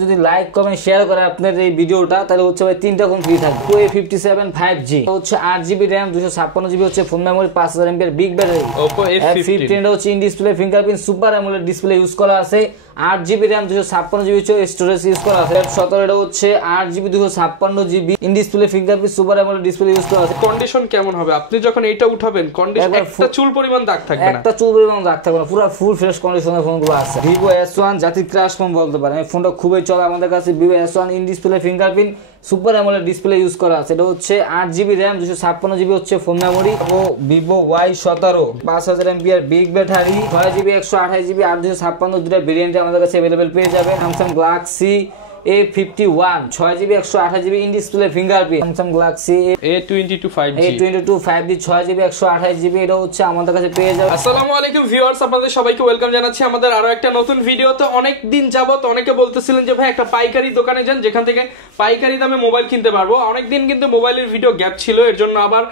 যদি like comment share করে আপনার এই ভিডিওটা তাহলে হচ্ছে ভাই তিনটা ফোন ফ্রি থাকবে। Oppo A57 5G হচ্ছে 8GB RAM 256GB হচ্ছে phone memory 5000 mAh big battery. Oppo A15 হচ্ছে in display fingerprint super AMOLED display use করা আছে। 8GB RAM 256GB হচ্ছে স্টোরেজ ইউজ করা আছে। F17 এটা হচ্ছে 8GB 256GB in display fingerprint super AMOLED display use করা আছে। কন্ডিশন কেমন হবে আপনি যখন এইটা উঠাবেন? কন্ডিশন একটা চুল পরিমাণ দাগ থাকবে না, একটা চুল পরিমাণ দাগ থাকবে না, পুরো ফুল ফ্রেশ কন্ডিশনের ফোনগুলো আছে। Vivo S1 জাতির ক্রাশ ফোন বলতে পারেন, এই ফোনটা খুবই চলে আমাদের কাছে। Vivo S1 in display fingerprint super AMOLED display use করা আছে। এটা হচ্ছে 8GB RAM 256GB হচ্ছে ফোন মেমরি। ও Vivo Y17 5000 mAh big battery, 6GB 128GB 856 দুটো ভেরিয়েন্টে আমাদের কাছে अवेलेबल পেয়ে যাবেন। Samsung Galaxy A51 6GB 128GB in display fingerprint. Samsung Galaxy A22 5G 6GB 128GB এটা হচ্ছে আমাদের কাছে পেয়ে যাবেন। আসসালামু আলাইকুম ভিউয়ার্স, আপনাদের সবাইকে ওয়েলকাম জানাচ্ছি আমাদের আরো একটা নতুন ভিডিওতে। অনেক দিন যাবত অনেকে বলতেছিলেন যে ভাই একটা পাইকারি দোকানে যান যেখান থেকে পাইকারি দামে মোবাইল কিনতে পারবো। অনেক দিন কিন্তু মোবাইলের ভিডিও গ্যাপ ছিল, এর জন্য আবার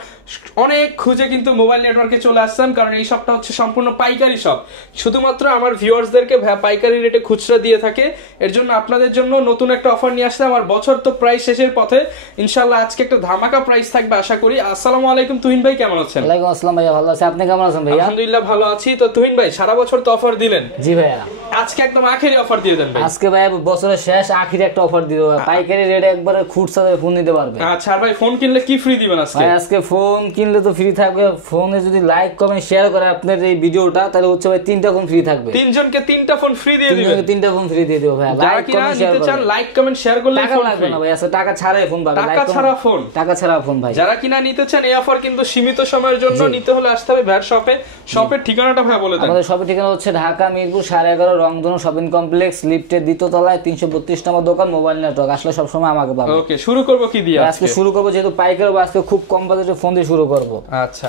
অনেক খুঁজে কিন্তু মোবাইল নেটওয়ার্কে চলে আসছেন, কারণ এই শপটা হচ্ছে সম্পূর্ণ পাইকারি শপ। শুধুমাত্র আমার ভিউয়ার্সদেরকে পাইকারি রেটে খুচরা দিয়ে থাকে, এর জন্য আপনাদের জন্য নতুন একটা অফার নিয়ে আসছে। আমার বছর তো প্রায় শেষের পথে, ইনশাআল্লাহ আজকে একটা ধামাকা প্রাইস থাকবে আশা করি। আসসালামু আলাইকুম তুহিন ভাই, কেমন আছেন? ওয়ালাইকুম আসসালাম ভাইয়া, ভালো আছি, আপনি কেমন আছেন ভাইয়া? আলহামদুলিল্লাহ ভালো আছি। তো তুহিন ভাই সারা বছর তো অফার দিলেন, জি ভাইয়া আজকে একদম আখেরি অফার দিয়ে দেন ভাই। আজকে ভাই বছরের শেষ আখেরি একটা অফার দিব, পাইকারি রেটে একবারে খুচরা ফোন নিতে পারবে। আচ্ছা আর ভাই ফোন কিনলে কি ফ্রি দিবেন আজকে? ভাই আজকে ফোন কিনলে তো ফ্রি থাকবে, ফোনে যদি লাইক কমেন্ট শেয়ার করে আপনার এই ভিডিওটা তাহলে হচ্ছে ভাই তিনটা ফোন ফ্রি থাকবে। তিনজনকে তিনটা ফোন ফ্রি দিয়ে দিবেন? তিনটা ফোন ফ্রি দিয়ে দেব ভাই। লাইক কমেন্ট শেয়ার করতে চান, লাইক কমেন্ট শেয়ার করলে টাকা লাগবে না ভাই, আচ্ছা টাকা ছাড়াই ফোন পাবেন। টাকা ছাড়া ফোন? টাকা ছাড়া ফোন ভাই। যারা কিনা নিতে চান এই অফার কিন্তু সীমিত সময়ের জন্য, নিতে হলে আসতে হবে ভ্যাট শপে। শপের ঠিকানাটা ভাই বলে দেন। আমাদের শপের ঠিকানা হচ্ছে ঢাকা মিরপুর 11.5 রংধনু শপিং কমপ্লেক্স লিফটের দ্বিতীয় তলায় 332 নম্বর দোকান, মোবাইল নেটওয়ার্ক। আসলে সব সময় আমাকে পাবেন। ওকে, শুরু করব কি দিয়ে? আজকে শুরু করব যেহেতু পাইকারি, আজকে খুব কম বাজেটে ফোন দিয়ে শুরু করব। আচ্ছা,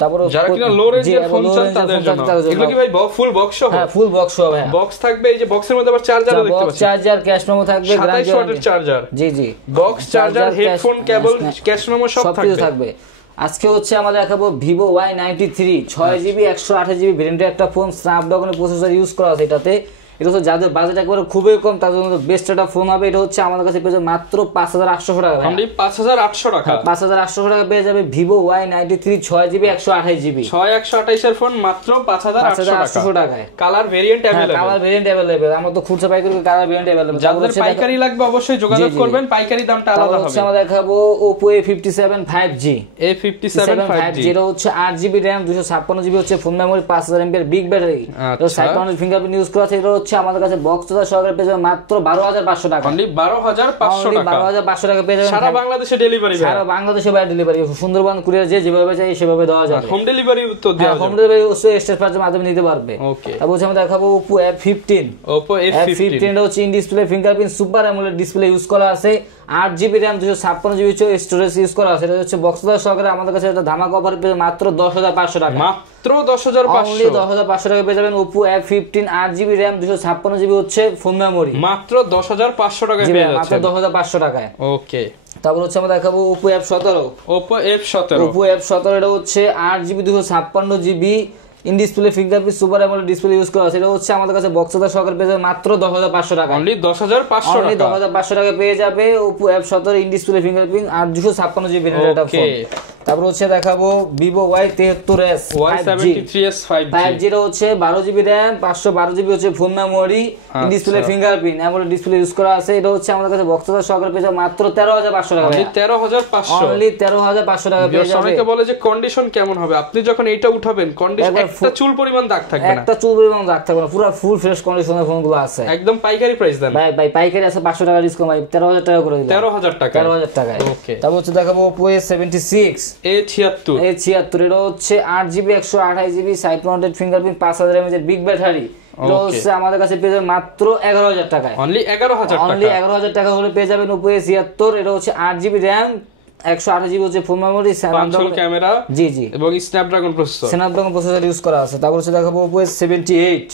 তারপর যারা কিনা লো রেঞ্জের ফোন চান তাদের জন্য এগুলো কি ভাই ফুল বক্স সহ? হ্যাঁ ফুল বক্স সহ ভাই। বক্স থাকবে, এই যে বক্সের মধ্যে আবার চার্জার দেখতে পাচ্ছেন, চার্জার ক্যাশ মেমো থাকবে, 27 ওয়াটের চার্জার। জি জি, box charger headphone cable cash memo সব থাকবে। আজকে হচ্ছে আমরা দেখাবো Vivo Y93 6GB 128GB ভেরিয়েন্টের একটা ফোন, স্ন্যাপড্রাগনের প্রসেসর ইউজ করা আছে এটাতে। এটা হচ্ছে যাদের বাজেট একবারে খুবই কম তাদের জন্য বেস্ট একটা ফোন হবে। এটা হচ্ছে আমাদের কাছে পেয়ে যাবে মাত্র 5800 টাকা। অনলি 5800 টাকা। 5800 টাকা পেয়ে যাবে Vivo Y93 6GB 128GB 6128 এর ফোন মাত্র 5800 টাকায়। Colour variant available. Colour variant available, আমরা তো খুচরা পাইকারি কালার ভেরিয়েন্ট अवेलेबल। যাদের পাইকারি লাগবে অবশ্যই যোগাযোগ করবেন, পাইকারি দামটা আলাদা হবে। আমরা দেখাবো Oppo A57 5G A57 5G যেটা হচ্ছে 8GB RAM 256GB হচ্ছে phone memory 5000 mAh big battery. এটা সাইক্লোনিক ফিঙ্গারপ্রিন্ট ইউজ করা আছে। এটা হচ্ছে আমাদের কাছে বক্স সহকারে পেয়ে যাবেন মাত্র 12500 টাকা। অনলি 12500 টাকা। 12500 টাকা পেয়ে যাবেন সারা বাংলাদেশে ডেলিভারি। সারা বাংলাদেশে বাইরে ডেলিভারি, সুন্দরবন কুরিয়ার যে যেভাবে চাই সেভাবে দেওয়া যাবে। হোম ডেলিভারি তো দেওয়া যাবে। হোম ডেলিভারি অবশ্যই এক্সপ্রেস পার্সের মাধ্যমে নিতে পারবে। ওকে, তারপর আমরা দেখাবো Oppo F15 এটা হচ্ছে in display fingerprint super AMOLED display use করা আছে। 8GB RAM 256GB হচ্ছে স্টোরেজ ইউজ করা আছে। এটা হচ্ছে বক্স সহকারে আমাদের কাছে একটা ধামাকা অফার পেয়ে মাত্র 10500 টাকা। মাত্র 10500 10500 টাকা পেয়ে যাবেন Oppo F15 8GB RAM 256GB হচ্ছে ফোন মেমরি। মাত্র 10500 টাকায় পেয়ে যাচ্ছেন। মাত্র 10500 টাকায়। ওকে, তারপর হচ্ছে আমরা দেখাবো Oppo F17 এটা হচ্ছে 8GB 256GB in display fingerprint super AMOLED display use করা আছে। এটা হচ্ছে আমাদের কাছে বক্সদার সহকারে পেয়ে যাবে মাত্র 10500 টাকা। অনলি 10500 টাকা। 10500 টাকা পেয়ে যাবে Oppo F17 in display fingerprint 856GB ভেরিয়েন্টের ফোন। তারপর হচ্ছে দেখাবো Vivo Y73s 5G এটা হচ্ছে 12GB RAM 512GB হচ্ছে phone memory in display fingerprint AMOLED display use করা আছে। এটা হচ্ছে আমাদের কাছে বক্সদার সহকারে পেয়ে যাবে মাত্র 13500 টাকা। অনলি 13500। অনলি 13500 টাকা পেয়ে যাবে। অনেকে বলে যে কন্ডিশন কেমন হবে আপনি যখন এইটা উঠাবেন? কন্ডিশন একটা চুল পরিমাণ দাগ থাকবে না, একটা চুল পরিমাণ দাগ থাকবে না, পুরো ফুল ফ্রেশ কন্ডিশনের ফোনগুলো আছে। একদম পাইকারি প্রাইস দেন ভাই পাইকারি আছে 500 টাকা ডিসকাউন্ট ভাই, 13000 টাকা করে দিলাম। 13000 টাকা। 13000 টাকা। ওকে, তারপর হচ্ছে দেখাবো Oppo A76 এটা হচ্ছে 8GB 128GB side mounted fingerprint 5000 mAh big battery. এটা হচ্ছে আমাদের কাছে পেয়ে যাবেন মাত্র 11000 টাকায়। অনলি 11000 টাকা। অনলি 11000 টাকা হলে পেয়ে যাবেন Oppo A76 এটা হচ্ছে 8GB RAM 128GB হচ্ছে ফোন মেমরি, স্যামসাং ক্যামেরা, জি জি, এবং স্ন্যাপড্রাগন প্রসেসর ইউজ করা আছে। তারপর হচ্ছে দেখাবো Oppo A78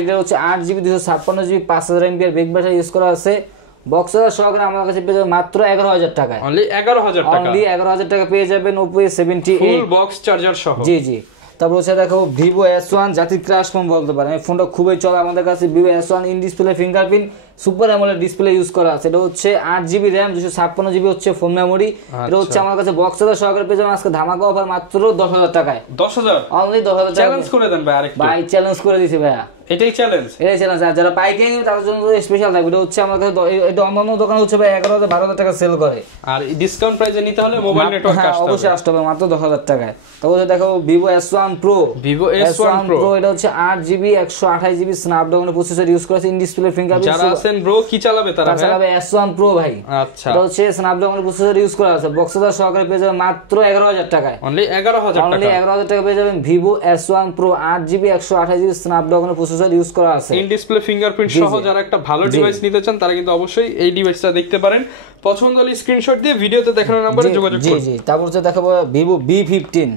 এটা হচ্ছে 8GB 256GB 5000 mAh big battery use করা আছে। বক্সদার সহকারে আমার কাছে পেয়ে যাবেন মাত্র 11000 টাকায়। অনলি 11000 টাকা। অনলি 11000 টাকা পেয়ে যাবেন Oppo A78 full box charger সহ। জি জি। তারপর হচ্ছে দেখাবো Vivo S1 জাতির ক্রাশ ফোন বলতে পারেন, এই ফোনটা খুবই চলে আমাদের কাছে। Vivo S1 in display fingerprint super AMOLED display use করা আছে। এটা হচ্ছে 8GB RAM 256GB হচ্ছে ফোন মেমোরি। এটা হচ্ছে আমার কাছে বক্স সহকারে পেয়ে যাবেন আজকে ধামাকা অফার মাত্র 10,000 টাকায়। 10,000 অনলি 10,000 টাকা। চ্যালেঞ্জ করে দেন ভাই আরেকটু। ভাই চ্যালেঞ্জ করে দিছি ভাইয়া, এটাই চ্যালেঞ্জ। আর যারা পাইকারি নিবে তাদের জন্য স্পেশাল থাকবে। এটা হচ্ছে আমার কাছে এটা অন্যান্য দোকানে হচ্ছে ভাই 11,000 12,000 টাকা সেল করে, আর ডিসকাউন্ট প্রাইসে নিতে হলে মোবাইল নেটওয়ার্ক আসতে হবে, অবশ্যই আসতে হবে মাত্র 10,000 টাকায়। তারপরে দেখো Vivo S1 Pro। Vivo S1 Pro এটা হচ্ছে 8GB 128GB স্ন্যাপড্রাগনের প্রসেসর ইউজ করেছে, ইন ডিসপ্লে ফিঙ্গারপ্রিন্ট। যারা আছেন ব্রো কি চালাবে তারা চালাবে S1 Pro ভাই। আচ্ছা, এটা হচ্ছে স্ন্যাপড্রাগনের প্রসেসর ইউজ করা আছে, বক্সদার সহকারে পেয়ে যাবেন মাত্র 11,000 টাকায়। অনলি 11,000 টাকা। অনলি 11,000 টাকা পেয়ে যাবেন Vivo S1 Pro 8GB 128GB স্ন্যাপড্রাগনের প্রসেসর ইউজ করা আছে, ইন ডিসপ্লে ফিঙ্গারপ্রিন্ট সহ। যারা একটা ভালো ডিভাইস নিতে চান তারা কিন্তু অবশ্যই এই ডিভাইসটা দেখতে পারেন। পছন্দ হলে স্ক্রিনশট দিয়ে ভিডিওতে দেখানো নম্বরে যোগাযোগ করুন। জি তারপর হচ্ছে দেখাবো Vivo V15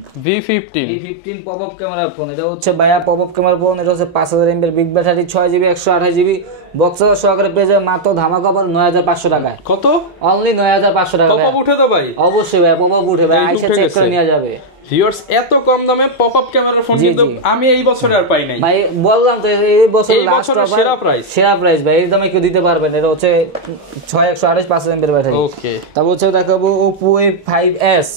pop up camera phone. এটা হচ্ছে ভাইয়া পপ আপ ক্যামেরা ফোন। এটা হচ্ছে 5000 mAh big battery, 6GB 128GB বক্সদার সহকারে পেয়ে যাবেন মাত্র ধামাকা অফার 9,500 টাকায়। কত? অনলি 9,500 টাকা। পপ আপ উঠে তো ভাই? অবশ্যই ভাই পপ আপ উঠে ভাই, আইসা চেক করে নিয়ে যাবে। ভিউয়ার্স এত কম দামে পপ আপ ক্যামেরার ফোন কিন্তু আমি এই বছরে আর পাই নাই ভাই। বললাম তো এই বছর লাস্ট সেরা প্রাইস ভাই, এই দামে কেউ দিতে পারবে না। এটা হচ্ছে 6128 5000 mAh ব্যাটারি। ওকে, তারপর হচ্ছে দেখাবো Oppo A5s।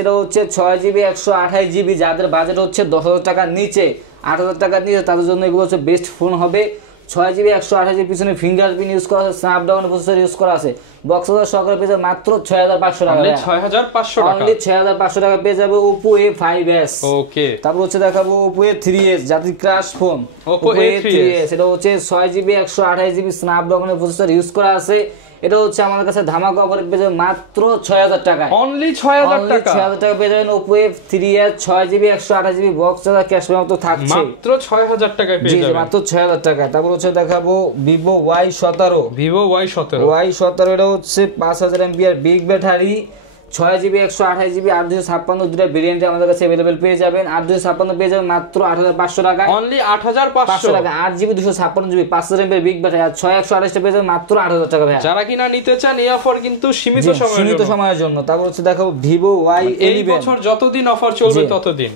এটা হচ্ছে 6GB 128GB, যাদের বাজেট হচ্ছে 10,000 টাকার নিচে 8,000 টাকার নিচে তাদের জন্য এগুলো হচ্ছে বেস্ট ফোন হবে। 6GB 128GB পিছনে ফিঙ্গারপ্রিন্ট ইউজ করা আছে, স্ন্যাপড্রাগন প্রসেসর ইউজ করা আছে, বক্সদার সহকারে পেয়ে যাবে মাত্র 6,500 টাকা। অনলি 6,500 টাকা। অনলি 6,500 টাকা পেয়ে যাবে Oppo A5s। ওকে, তারপর হচ্ছে দেখাবো Oppo A3s, যাদের ক্রাশ ফোন Oppo A3s। এটা হচ্ছে 6GB 128GB স্ন্যাপড্রাগনের প্রসেসর ইউজ করা আছে। এটা হচ্ছে আমাদের কাছে ধামাকা অফারে পেয়ে যাবেন মাত্র 6,000 টাকায়। অনলি 6,000 টাকা। 6,000 টাকা পেয়ে যাবেন Oppo A3s 6GB 128GB box charger cash payment তো থাকছে, মাত্র 6,000 টাকায় পেয়ে যাবেন। মাত্র 6,000 টাকা। তারপর হচ্ছে দেখাবো Vivo Y17। এটা হচ্ছে 5,000 mAh big battery, 6GB 128GB 8,256 দুটো ভেরিয়েন্টে আমাদের কাছে अवेलेबल পেয়ে যাবেন। 8,256 পেয়ে যাবেন মাত্র 8,500 টাকায়। অনলি 8,500 টাকা। 8GB 256GB 5,000 mAh big battery আর 6,128 পেয়ে যাবেন মাত্র 8,000 টাকা ভাই। যারা কিনা নিতে চান এই অফার কিন্তু সীমিত সময়ের জন্য। তারপর হচ্ছে দেখাবো Vivo Y11। এই বছর যতদিন অফার চলবে ততদিন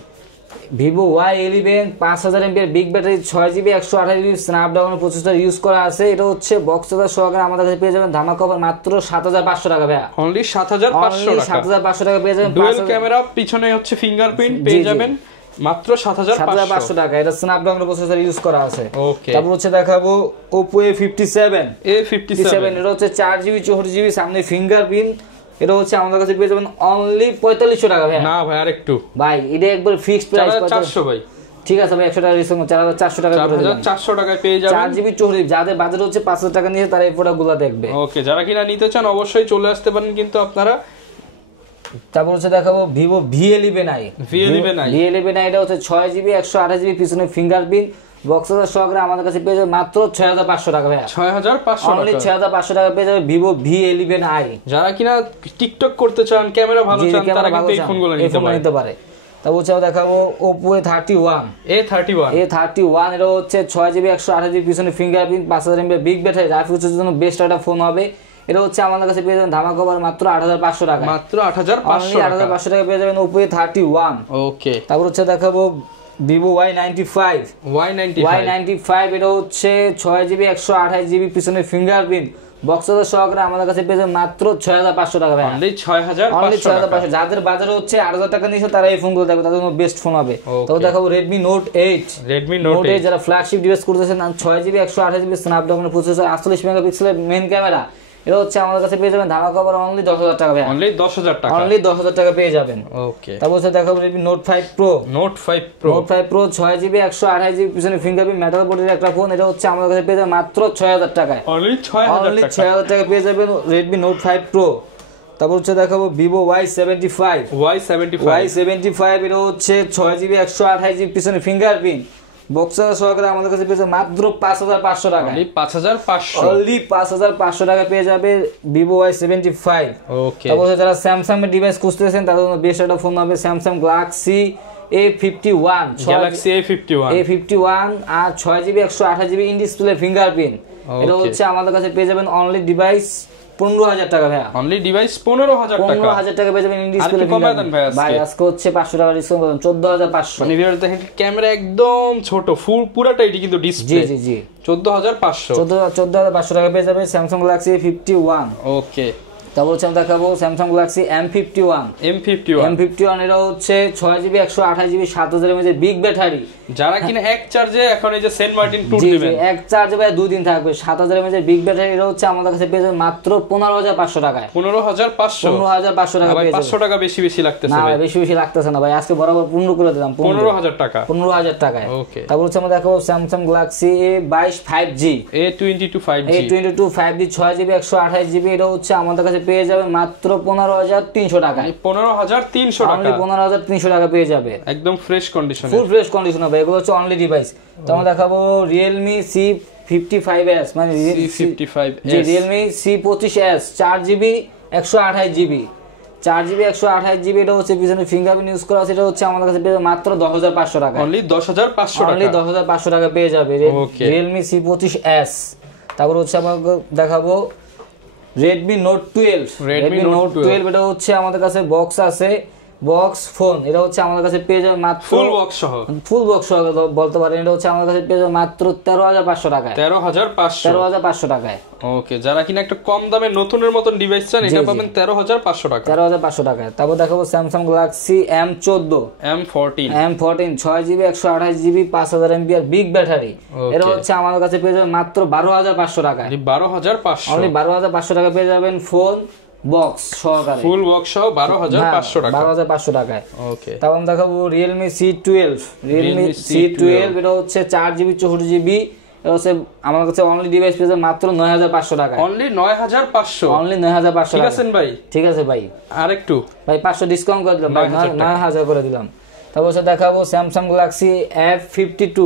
Vivo Y11 5,000 mAh big battery, 6GB 128GB স্ন্যাপড্রাগনের প্রসেসর ইউজ করা আছে। এটা হচ্ছে বক্স চার্জার সহকারে আমাদের কাছে পেয়ে যাবেন ধামাকা অফার মাত্র 7,500 টাকা ভাই। অনলি 7,500 টাকা। 7,500 টাকা পেয়ে যাবেন। ডুয়াল ক্যামেরা, পিছনে হচ্ছে ফিঙ্গারপ্রিন্ট পেয়ে যাবেন মাত্র 7,500 টাকা। এটা স্ন্যাপড্রাগনের প্রসেসর ইউজ করা আছে। ওকে, তারপর হচ্ছে দেখাবো Oppo A57। এটা হচ্ছে 4GB 64GB সামনে ফিঙ্গারপ্রিন্ট। এটা হচ্ছে আমাদের কাছে পেয়ে যাবেন অনলি 4,500 টাকা ভাই। না ভাই আরেকটু ভাই, এটা একবার ফিক্সড প্রাইস 4,400 ভাই। ঠিক আছে ভাই, 100 টাকা ডিসকাউন্ট 4,400 টাকা করে দিলাম। 4,400 টাকায় পেয়ে যাবেন 4GB 64GB। যাদের বাজেট হচ্ছে 5,000 টাকা নিয়ে তারা এই প্রোডাক্টগুলো দেখবে। ওকে, যারা কিনা নিতে চান অবশ্যই চলে আসতে পারেন কিন্তু আপনারা। তারপর হচ্ছে দেখাবো Vivo V11i। এটা হচ্ছে 6GB 128GB পিছনে ফিঙ্গারপ্রিন্ট বক্সের সহকারে আমাদের কাছে পেয়ে যাবে মাত্র 6,500 টাকা ভাই। 6,500 অনলি 6,500 টাকা পেয়ে যাবে Vivo V11i। যারা কিনা টিকটক করতে চান, ক্যামেরা ভালো চান, তারা কিন্তু এই ফোনগুলো নিতে পারে। তারপর হচ্ছে দেখাবো Oppo A31। এটা হচ্ছে 6GB 128GB পিছনে ফিঙ্গারপ্রিন্ট 5,000 mAh বিগ ব্যাটারি, রাফিউজের জন্য বেস্ট একটা ফোন হবে। এটা হচ্ছে আমাদের কাছে পেয়ে যাবেন ধামাকা অফার মাত্র 8,500 টাকা। মাত্র 8,500 টাকা। 8,500 টাকা পেয়ে যাবেন Oppo A31। ওকে, তারপর হচ্ছে দেখাবো Vivo Y95। এটা হচ্ছে 6GB 128GB পিছনে ফিঙ্গারপ্রিন্ট বক্সের সহকারে আমাদের কাছে পেয়ে যাবেন মাত্র 6,500 টাকা ভাই। অনলি 6,500 যাদের বাজারে হচ্ছে 8,000 টাকা নিচে তারা এই ফোনগুলো দেখবে, তাদের জন্য বেস্ট ফোন হবে। তো দেখাবো Redmi Note 8। যারা ফ্ল্যাগশিপ ডিভাইস করতেছেন 6GB 128GB স্ন্যাপড্রাগনের প্রসেসর 48 মেগাপিক্সেলের মেইন ক্যামেরা। এটা হচ্ছে আমাদের কাছে পেয়ে যাবেন ধামাকা অফার অনলি 10,000 টাকা ভাই। অনলি 10,000 টাকা পেয়ে যাবেন। ওকে, তারপর হচ্ছে দেখাবো Redmi Note 5 Pro 6GB 128GB পিছনে ফিঙ্গারপ্রিন্ট মেটাল বডির একটা ফোন। এটা হচ্ছে আমাদের কাছে পেয়ে যাবেন মাত্র 6,000 টাকায়। অনলি 6,000 টাকা পেয়ে যাবেন Redmi Note 5 Pro। তারপর হচ্ছে দেখাবো Vivo Y75। এটা হচ্ছে 6GB 128GB পিছনে ফিঙ্গারপ্রিন্ট বক্সার সহকারে আমাদের কাছে পেয়ে যাবে মাত্র 5,500 টাকা। অনলি 5,500 টাকা পেয়ে যাবে Vivo Y75। ওকে, তারপর যারা স্যামসাং এর ডিভাইস খুঁজতেছেন তাদের জন্য বেস্ট একটা ফোন হবে Samsung Galaxy A51। আর 6GB 128GB in display fingerprint. এটা হচ্ছে আমাদের কাছে পেয়ে যাবেন অনলি ডিভাইস 15,000 টাকা ভাইয়া। অনলি ডিভাইস 15,000 টাকা। 15,000 টাকা পেয়ে যাবেন ইন ডিসপ্লে ফিঙ্গারপ্রিন্ট ভাই। আজকে হচ্ছে 500 টাকা ডিসকাউন্ট করলাম 14,500। মানে ভিউয়ার দেখেন ক্যামেরা একদম ছোট, ফুল পুরাটা এটি কিন্তু ডিসপ্লে। জি জি জি 14,500 14,500 টাকা পেয়ে যাবে স্যামসাং গ্যালাক্সি A51। ওকে, তারপর হচ্ছে আমরা দেখাবো স্যামসাং গ্যালাক্সি M51 এটা হচ্ছে 6GB 128GB 7000 mAh big battery. যারা কিনা এক চার্জে এখন এই যে সেন্ট মার্টিন ট্যুর দিবেন, এক চার্জে ভাই 2 দিন থাকবে 7000 mAh বিগ ব্যাটারি। এটা হচ্ছে আমাদের কাছে পেয়ে যাবেন মাত্র 15,500 টাকায়। 15,500 টাকা পেয়ে যাবেন। 500 টাকা বেশি বেশি লাগতেছে না ভাই, বেশি লাগতেছে না ভাই, আজকে বরাবর পূর্ণ করে দিলাম 15,000 টাকা। 15,000 টাকায়। ওকে, তারপর হচ্ছে আমরা দেখাবো Samsung Galaxy A22 5G। A22 5G 6GB 128GB এটা হচ্ছে আমাদের কাছে পেয়ে যাবে মাত্র 15,300 টাকায়। 15,300 টাকা, অনলি 15,300 টাকা পেয়ে যাবে একদম ফ্রেশ কন্ডিশনে, ফুল ফ্রেশ কন্ডিশন হবে। এগুলো হচ্ছে অনলি ডিভাইস। তো আমরা দেখাবো Realme C55s, মানে C55s, Realme C25s 4GB 128GB 128GB এটা হচ্ছে পিছনে ফিঙ্গারপ্রিন্ট ইউজ করা আছে। এটা হচ্ছে আমাদের কাছে পেয়ে যাবে মাত্র 10,500 টাকা। অনলি 10,500 টাকা, অনলি 10,500 টাকা পেয়ে যাবে Realme C25s। তারপর হচ্ছে আমরা দেখাবো Redmi Note 12 এটা হচ্ছে আমাদের কাছে বক্স আছে, বক্স ফোন। এটা হচ্ছে আমাদের কাছে পেয়ে যাবে মাত্র ফুল বক্স সহ বলতে পারেন। এটা হচ্ছে আমাদের কাছে পেয়ে যাবে মাত্র 13,500 টাকায়। 13,500 টাকায়। ওকে, যারা কিনা একটা কম দামে নতুনের মতন ডিভাইস চান এটা পাবেন 13,500 টাকা। 13,500 টাকায়। তারপর দেখাবো Samsung Galaxy M14 6GB 128GB 5000 mAh big battery. এটা হচ্ছে আমাদের কাছে পেয়ে যাবে মাত্র 12,500 টাকায়। 12,500, অনলি 12,500 টাকা পেয়ে যাবেন ফোন বক্স সহকারে, ফুল বক্স সহ 12,500 টাকা। 12,500 টাকায়। ওকে, তারপর দেখাবো Realme C12 এটা হচ্ছে 4GB 64GB। এটা হচ্ছে আমার কাছে অনলি ডিভাইস পেয়ে যাবে মাত্র 9,500 টাকা। অনলি 9,500 ঠিক আছে ভাই? ঠিক আছে ভাই, আরেকটু ভাই 500 ডিসকাউন্ট করে দিলাম, 9,000 করে দিলাম। তারপর হচ্ছে দেখাবো স্যামসাং গ্যালাক্সি F62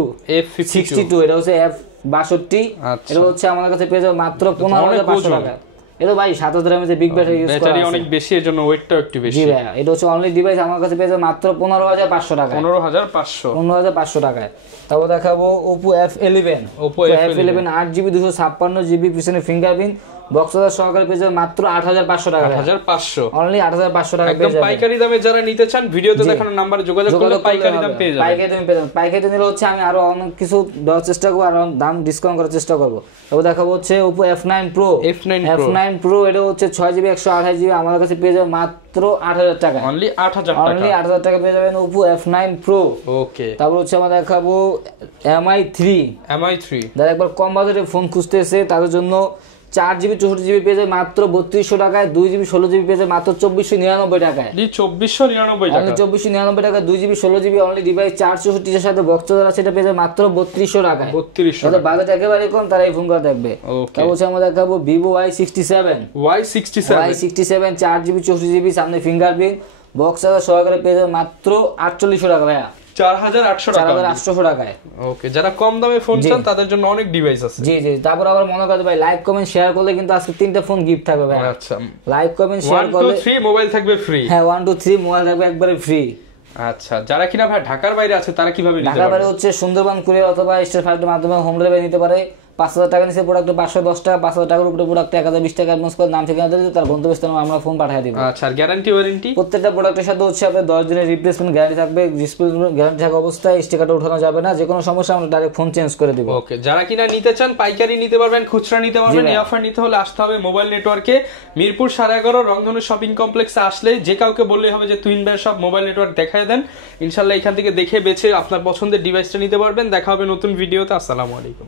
এটা হচ্ছে F62। এটা হচ্ছে আমার কাছে পেয়ে যাবে মাত্র 15,500 টাকা। এটা ভাই 7000 mAh বিগ ব্যাটারি ইউজ করা আছে, ব্যাটারি অনেক বেশি, এর জন্য ওয়েটটাও একটু বেশি। জি ভাই, এটা হচ্ছে অনলি ডিভাইস আমার কাছে পেয়ে যাবে মাত্র 15,500 টাকা। 15,500 টাকায়। তারপর দেখাবো Oppo F11 8GB 256GB পিছনে ফিঙ্গারপ্রিন্ট বক্স সহকারে পেয়ে যাবে মাত্র 8,500 টাকা। 8,500, অনলি 8,500 টাকা একদম পাইকারি দামে। যারা নিতে চান ভিডিওতে দেখানো নম্বরে যোগাযোগ করলে পাইকারি দাম পেয়ে যাবেন। পাইকারি নিলে হচ্ছে আমি আরো অনেক কিছু দেওয়ার চেষ্টা করব, আর দাম ডিসকাউন্ট করার চেষ্টা করব। তবে দেখাবো হচ্ছে Oppo F9 Pro এটা হচ্ছে 6GB 128GB আমাদের কাছে পেয়ে যাবে মাত্র 8,000 টাকা। অনলি 8,000 টাকা পেয়ে যাবেন Oppo F9 Pro। ওকে, তারপর হচ্ছে আমরা দেখাবো MI3 যারা একবার কম বাজেটে ফোন খুঁজতেছে তাদের জন্য 4GB 64GB পেয়ে যায় মাত্র 3200 টাকায়। 2GB 16GB পেয়ে যায় মাত্র 2499 টাকায়। 2499 টাকা 2GB 16GB অনলি ডিভাইস 464 এর সাথে বক্স চার্জার আছে, এটা পেয়ে যায় মাত্র 3200 টাকায়। 3200 যাদের বাজেট একেবারে কম তারা এই ফোনটা দেখবে। তারপর হচ্ছে আমরা দেখাবো Vivo Y67 4GB 64GB সামনে ফিঙ্গারপ্রিন্ট বক্স চার্জার সহকারে পেয়ে যায় মাত্র 4800 টাকা ভাইয়া। 4,800 টাকায়। ওকে, যারা কম দামে ফোন চান তাদের জন্য অনেক ডিভাইস আছে। জি জি, তারপর আবার মনে করতে ভাই লাইক কমেন্ট শেয়ার করলে কিন্তু আজকে 3টা ফোন গিফট থাকবে ভাই। আচ্ছা, লাইক কমেন্ট শেয়ার করলে 1 2 3 মোবাইল থাকবে ফ্রি। হ্যাঁ, 1 2 3 মোবাইল থাকবে একবারে ফ্রি। আচ্ছা, যারা কিনা ভাই ঢাকার বাইরে আছে তারা কিভাবে নিতে পারবে? ঢাকার বাইরে হচ্ছে সুন্দরবন কুরিয়ার অথবা স্টার ফাইভের মাধ্যমে হোম ডেলিভারি নিতে পারে। 5,000 টাকা নিচে প্রোডাক্ট 510 টাকা, 5,000 টাকার উপরে প্রোডাক্ট 1,020 টাকা অ্যাডভান্স করে নাম ঠিকানা দিয়ে তার গন্তব্যস্থানে আমরা ফোন পাঠিয়ে দিব। আচ্ছা, আর গ্যারান্টি ওয়ারেন্টি? প্রত্যেকটা প্রোডাক্টের সাথে হচ্ছে আপনার 10 দিনের রিপ্লেসমেন্ট গ্যারান্টি থাকবে। রিপ্লেসমেন্ট গ্যারান্টি থাকা অবস্থায় স্টিকারটা উঠানো যাবে না, যে কোনো সমস্যা আমরা ডাইরেক্ট ফোন চেঞ্জ করে দিব। ওকে, যারা কিনা নিতে চান পাইকারি নিতে পারবেন, খুচরা নিতে পারবেন। এই অফার নিতে হলে আসতে হবে মোবাইল নেটওয়ার্কে, মিরপুর 11.5 রংধনু শপিং কমপ্লেক্সে আসলে যে কাউকে বললেই হবে যে তুহিন ভাই সব মোবাইল নেটওয়ার্ক দেখায় দেন। ইনশাআল্লাহ এখান থেকে দেখে বেছে আপনার পছন্দের ডিভাইসটা নিতে পারবেন। দেখা হবে নতুন ভিডিওতে। আসসালামু আলাইকুম।